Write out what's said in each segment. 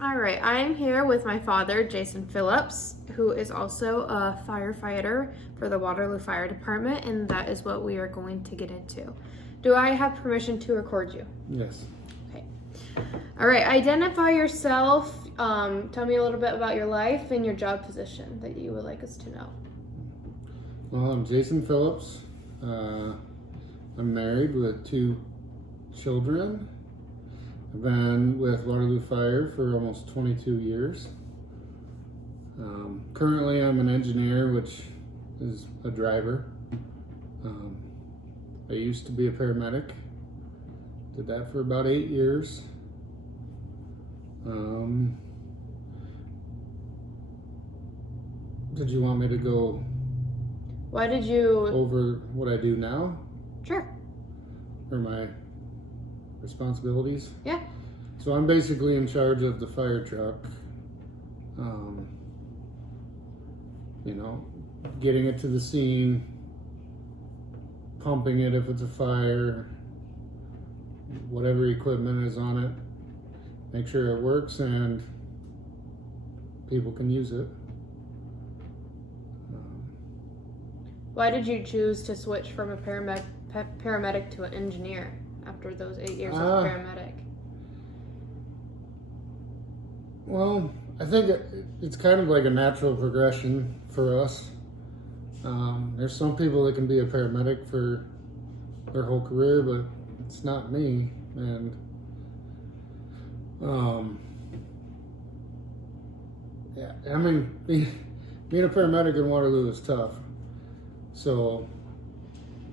All right, I am here with my father, Jason Phillips, who is also a firefighter for the Waterloo Fire Department, and that is what we are going to get into. Do I have permission to record you? Yes. Okay. All right, identify yourself. Tell me a little bit about your life and your job position that you would like us to know. Well, I'm Jason Phillips. I'm married with 2 children. I've been with Waterloo Fire for almost 22 years. Currently, I'm an engineer, which is a driver. I used to be a paramedic. Did that for about 8 years. Did you want me to go Why did you? over what I do now? Sure. Or my responsibilities? Yeah. So I'm basically in charge of the fire truck. Getting it to the scene, pumping it if it's a fire, whatever equipment is on it, make sure it works and people can use it. Why did you choose to switch from a paramedic to an engineer after those 8 years as a paramedic? Well, I think it's kind of like a natural progression for us. There's some people that can be a paramedic for their whole career, but it's not me. And yeah, I mean, being a paramedic in Waterloo is tough. So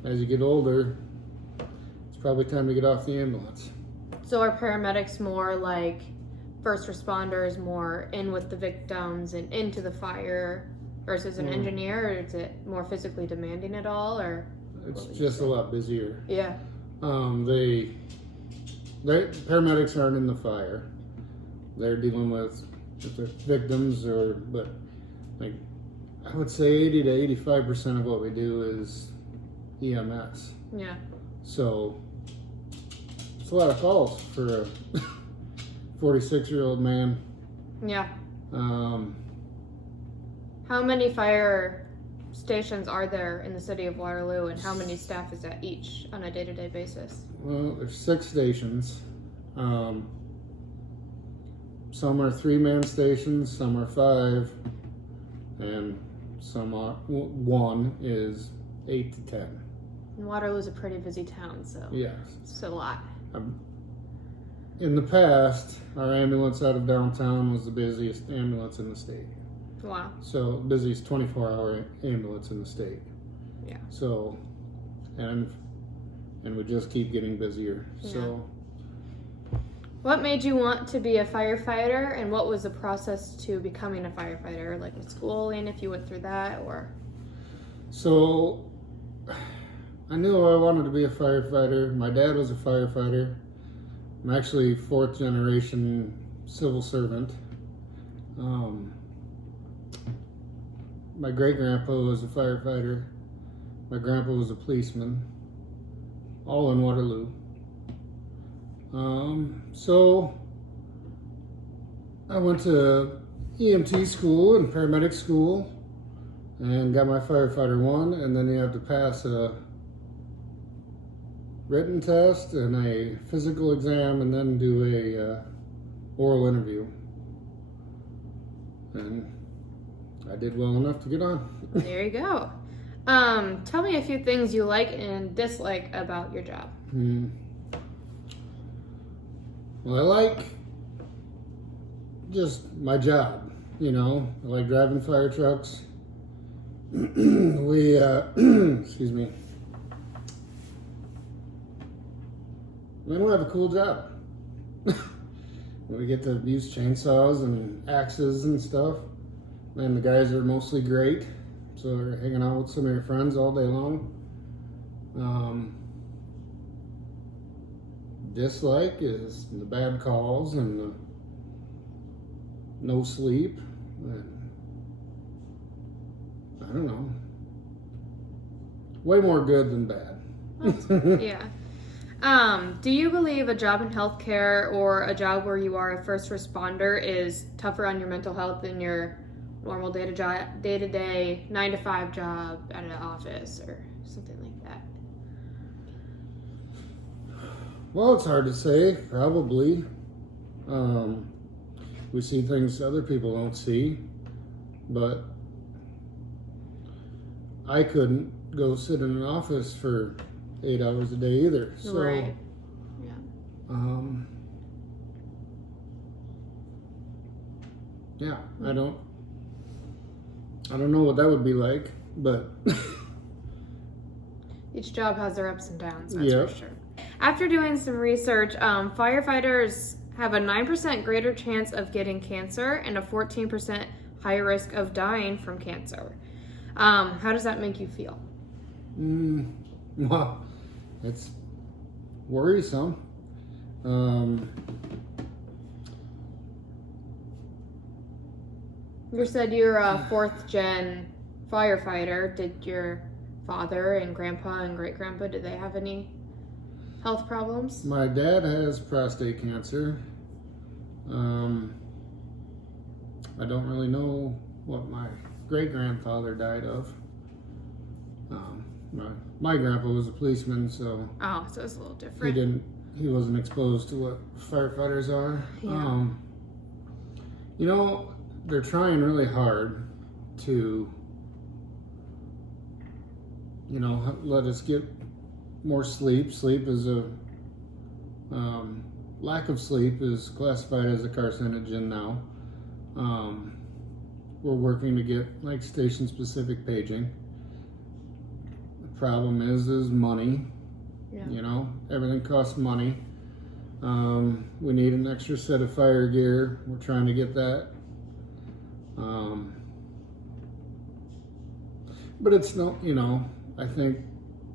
as you get older, it's probably time to get off the ambulance. So are paramedics more like first responders, more in with the victims and into the fire versus an engineer, or is it more physically demanding at all, or? It's just a lot busier. Yeah. They paramedics aren't in the fire. They're dealing with the victims, but like I would say 80 to 85% of what we do is EMS. Yeah. So it's a lot of calls for a 46-year-old man. Yeah. How many fire stations are there in the city of Waterloo, and how many staff is at each on a day-to-day basis? Well, there's 6 stations. Some are 3-man stations, some are 5, and some are 1 is 8 to 10. And Waterloo's a pretty busy town, so Yes. it's a lot. In the past, our ambulance out of downtown was the busiest ambulance in the state. Wow. So busiest 24-hour ambulance in the state. Yeah. So, and we just keep getting busier. Yeah. So, What made you want to be a firefighter, and what was the process to becoming a firefighter? Like with schooling, if you went through that, or? So I knew I wanted to be a firefighter. My dad was a firefighter. I'm actually 4th generation civil servant. My great-grandpa was a firefighter. My grandpa was a policeman, all in Waterloo. So I went to EMT school and paramedic school and got my firefighter 1, and then you have to pass a written test and a physical exam and then do a oral interview. And I did well enough to get on. There you go. Tell me a few things you like and dislike about your job. Well, I like just my job, I like driving fire trucks. We, excuse me. We have a cool job. We get to use chainsaws and axes and stuff. And the guys are mostly great. So they're hanging out with some of your friends all day long. Dislike is the bad calls and the no sleep. And I don't know. Way more good than bad. Yeah. Do you believe a job in healthcare or a job where you are a first responder is tougher on your mental health than your normal day-to-day 9 to 5 job at an office or something like that? Well, it's hard to say. Probably. We see things other people don't see, but I couldn't go sit in an office for 8 hours a day either. So, Right. Yeah. Yeah, I don't know what that would be like, but Each job has their ups and downs, that's Yep. for sure. After doing some research, firefighters have a 9% greater chance of getting cancer and a 14% higher risk of dying from cancer. How does that make you feel? well, it's worrisome. You said you're a 4th-gen firefighter. Did your father and grandpa and great-grandpa, did they have any health problems? My dad has prostate cancer. I don't really know what my great-grandfather died of. My grandpa was a policeman, so Oh, so it's a little different. he wasn't exposed to what firefighters are. Yeah. They're trying really hard to, let us get more sleep. Sleep is lack of sleep is classified as a carcinogen now. We're working to get like station-specific paging. The problem is money. Yeah. Everything costs money. We need an extra set of fire gear. We're trying to get that. But it's no, I think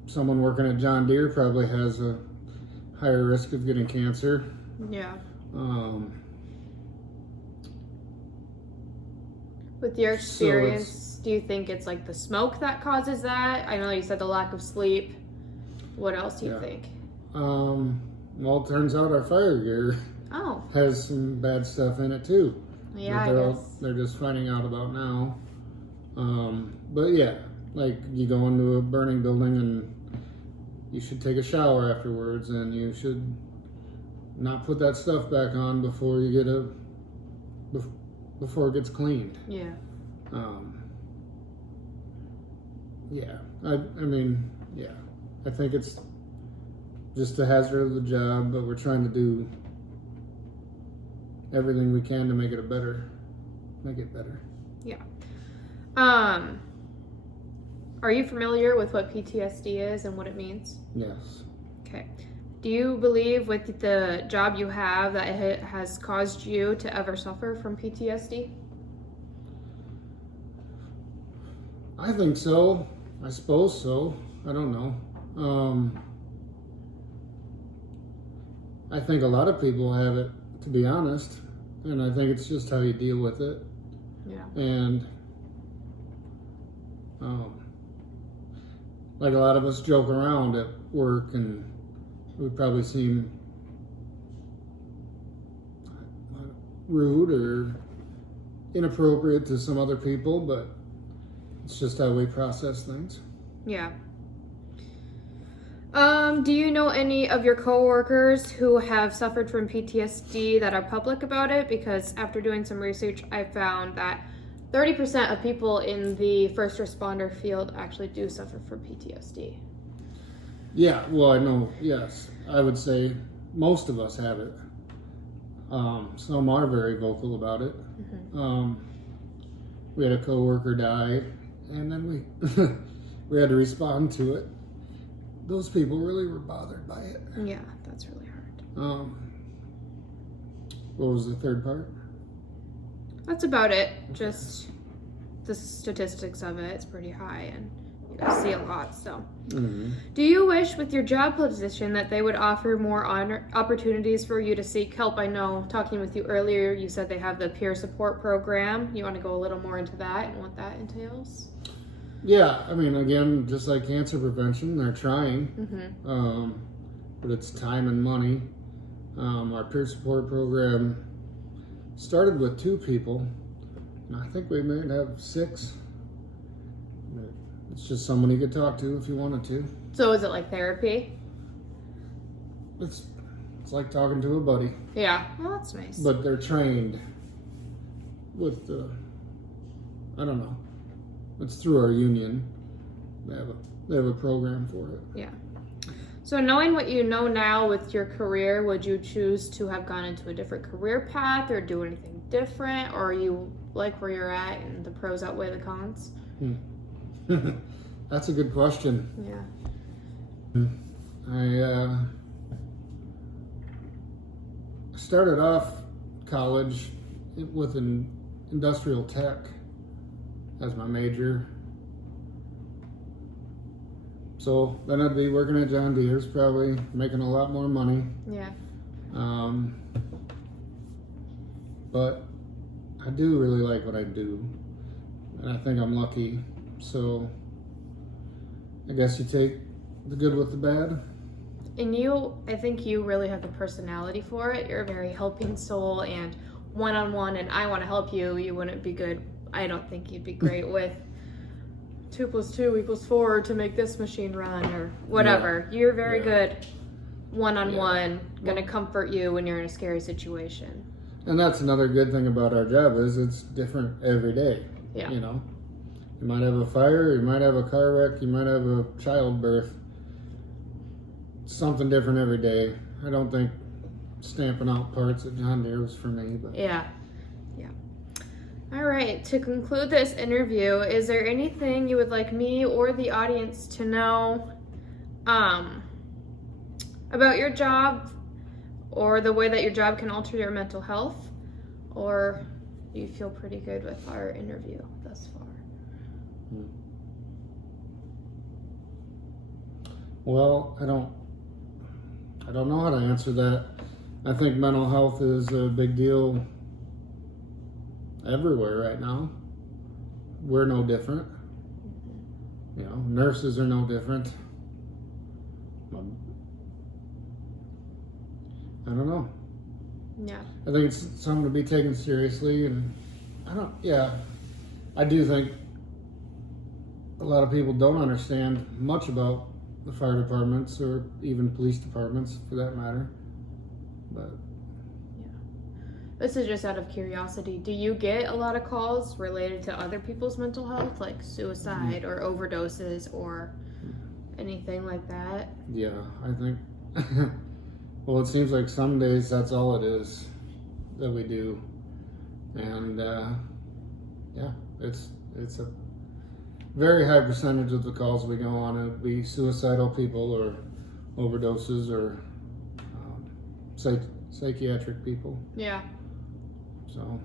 someone working at John Deere probably has a higher risk of getting cancer. Yeah. Um, With your So experience, do you think it's like the smoke that causes that? I know you said the lack of sleep. What else do you Yeah. think? well, it turns out our fire gear Oh, has some bad stuff in it too. yeah, that I guess. they're just finding out about now. But yeah, like you go into a burning building and you should take a shower afterwards, and you should not put that stuff back on before you get before it gets cleaned. Yeah. Yeah, I mean, yeah, I think it's just a hazard of the job, but we're trying to do everything we can to make it better. Are you familiar with what PTSD is and what it means? Yes. Okay. Do you believe with the job you have that it has caused you to ever suffer from PTSD? I think so. I suppose so. I don't know. I think a lot of people have it, to be honest, and I think it's just how you deal with it. Yeah. And like a lot of us joke around at work, and we probably seem rude or inappropriate to some other people, but it's just how we process things. Yeah. Do you know any of your coworkers who have suffered from PTSD that are public about it? Because after doing some research, I found that 30% of people in the first responder field actually do suffer from PTSD. Yeah, well, I know, yes. I would say most of us have it. Some are very vocal about it. Mm-hmm. We had a coworker die, and then we had to respond to it. Those people really were bothered by it. Yeah, that's really hard. What was the third part? That's about it. Just the statistics of it. It's pretty high, and you guys see a lot. So, Mm-hmm. do you wish with your job position that they would offer more opportunities for you to seek help? I know talking with you earlier, you said they have the peer support program. You want to go a little more into that and what that entails? Yeah, I mean, again, just like cancer prevention, they're trying. Mm-hmm. but it's time and money. Our peer support program started with 2 people, and I think we might have 6. It's just someone you could talk to if you wanted to. So is it like therapy? It's like talking to a buddy. Yeah. Well, that's nice. But they're trained with I don't know. It's through our union. They have a program for it. Yeah. So knowing what you know now with your career, would you choose to have gone into a different career path or do anything different? Or are you like where you're at and the pros outweigh the cons? That's a good question. Yeah. I started off college with an industrial tech as my major. So then I'd be working at John Deere's, probably making a lot more money. Yeah. But I do really like what I do, and I think I'm lucky. So I guess you take the good with the bad. And I think you really have the personality for it. You're a very helping soul, and one-on-one, and I want to help you. You wouldn't be good. I don't think you'd be great with 2 + 2 = 4 to make this machine run or whatever. Yeah. You're very good one-on-one, gonna comfort you when you're in a scary situation. And that's another good thing about our job is it's different every day. Yeah. You know, you might have a fire, you might have a car wreck, you might have a childbirth. Something different every day. I don't think stamping out parts at John Deere was for me. But yeah. All right, to conclude this interview, is there anything you would like me or the audience to know about your job or the way that your job can alter your mental health? Or do you feel pretty good with our interview thus far? Well, I don't know how to answer that. I think mental health is a big deal everywhere right now. We're no different. You know, nurses are no different. I don't know. Yeah. I think it's something to be taken seriously, and I do think a lot of people don't understand much about the fire departments or even police departments for that matter. But this is just out of curiosity. Do you get a lot of calls related to other people's mental health, like suicide or overdoses or anything like that? Yeah, I think. Well, it seems like some days that's all it is that we do, and it's a very high percentage of the calls we go on. It'd be suicidal people or overdoses or psychiatric people. Yeah. So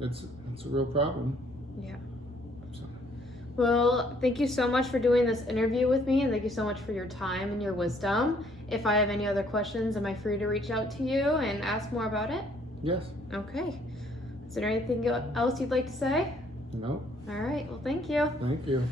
it's a real problem. Yeah. So. Well, thank you so much for doing this interview with me, and thank you so much for your time and your wisdom. If I have any other questions, am I free to reach out to you and ask more about it? Yes. Okay. Is there anything else you'd like to say? No. All right. Well, thank you. Thank you.